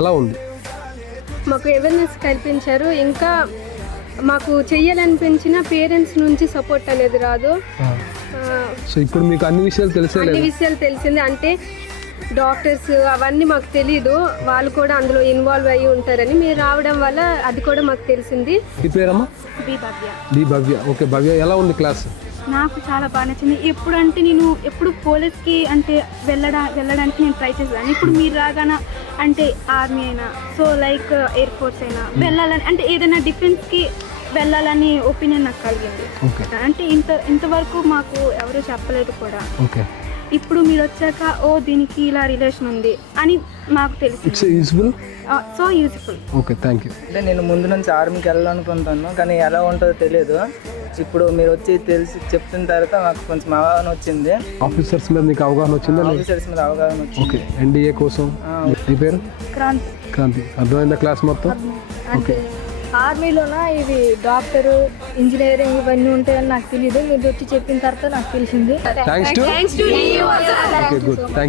ఎలా ఉంది? మాకు అవేర్నెస్ కల్పించారు. ఇంకా మాకు చెయ్యాలనిపించిన పేరెంట్స్ నుంచి సపోర్ట్ అనేది రాదు. సో ఇప్పుడు మీకు అన్ని విషయాలు అన్ని విషయాలు తెలిసింది. అంటే డాక్టర్స్ అవన్నీ మాకు తెలీదు, వాళ్ళు కూడా అందులో ఇన్వాల్వ్ అయ్యి ఉంటారని. మీరు రావడం వల్ల అది కూడా మాకు తెలిసింది. ఈ పేరమ్మా? డి భవ్య. ఓకే భవ్య, ఎలా ఉంది క్లాస్? నాకు చాలా బాగా నచ్చింది. ఎప్పుడు అంటే నేను ఎప్పుడు పోలీస్కి అంటే వెళ్ళడానికి నేను ట్రై చేశాను. ఇప్పుడు మీరు రాగానే అంటే ఆర్మీ అయినా, సో లైక్ ఎయిర్ ఫోర్స్ అయినా వెళ్ళాలని, అంటే ఏదైనా డిఫెన్స్కి వెళ్ళాలని ఒపీనియన్ నాకు కలిగింది. అంటే ఇంతవరకు మాకు ఎవరు చెప్పలేదు కూడా. ఇప్పుడు మీరు వచ్చాక దీనికి ఇలా రిలేషన్ ఉంది అని మాకు తెలిసింది. So useful. Okay, thank you. అంటే నేను ముందు నుంచి ఆర్మీకి వెళ్ళాలనుకుంటాను, కానీ ఎలా ఉంటుందో తెలియదు. ఇప్పుడు మీరు వచ్చి తెలిసి చెప్తున్న తర్వాత మాకు కొంచెం అవగాహన వచ్చింది. ఆఫీసర్స్ మీద మీకు అవగాహన వచ్చిందా? ఆఫీసర్స్ మీద అవగాహన వచ్చింది. ఓకే, ఎన్డీఏ కోసం. మీ పేరు? క్రాంతి. అర్థమైందా క్లాస్ మొత్తం? ఓకే. ఆర్మీలోనా ఇవి డాక్టరు, ఇంజనీరింగ్ ఇవన్నీ ఉంటాయని నాకు తెలియదు. మీరు వచ్చి చెప్పిన తర్వాత నాకు తెలిసింది. Thanks to. Okay, good. Thank